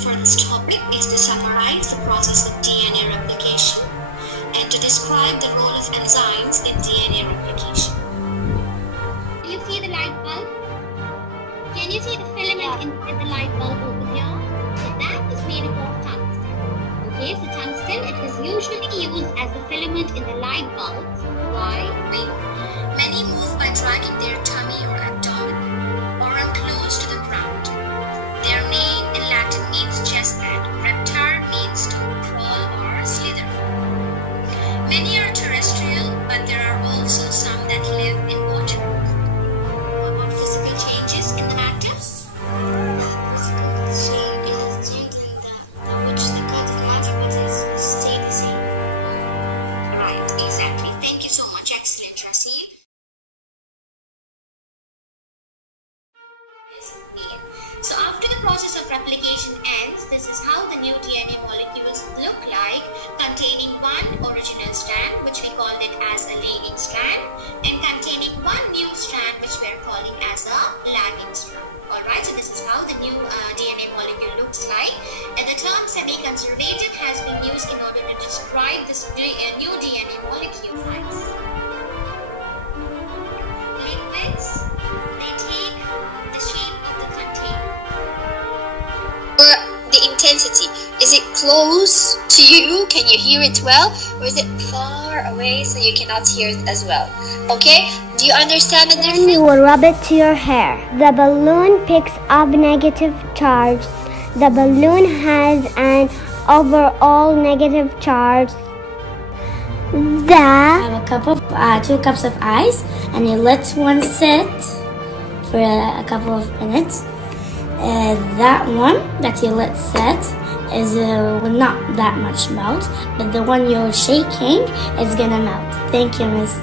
for this topic is to summarize the process of DNA replication and to describe the role of enzymes in DNA replication. Do you see the light bulb? Can you see the filament inside the light bulb over here? So that is made up of tungsten. Okay, so tungsten, it is usually used as the filament in the light bulbs. Why? Many move by dragging their tummy or abdomen or are close to the ground. Their name in Latin means chest bed. Reptar means to crawl or slither. Many are terrestrial, but there are also some that live in water. What about physical changes in the matter? Right, exactly. Thank you so much. Excellent, Rasid. So after the process of replication ends, this is how the new DNA molecules look like, containing one original strand, which we called it as a leading strand, and containing one new strand, which we are calling as a lagging strand. Alright, so this is how the new DNA molecule looks like. And the term semi-conservative has been used in order to describe this new DNA molecule. Liquids, they take the shape of the container. The intensity, is it close to you? Can you hear it well? Or is it far away so you cannot hear it as well? Okay, do you understand the difference? Then you will rub it to your hair. The balloon picks up negative charge. The balloon has an overall negative charge. Have a cup of 2 cups of ice, and you let one sit for a couple of minutes. That one that you let set is not that much melt, but the one you're shaking is gonna melt. Thank you, Miss.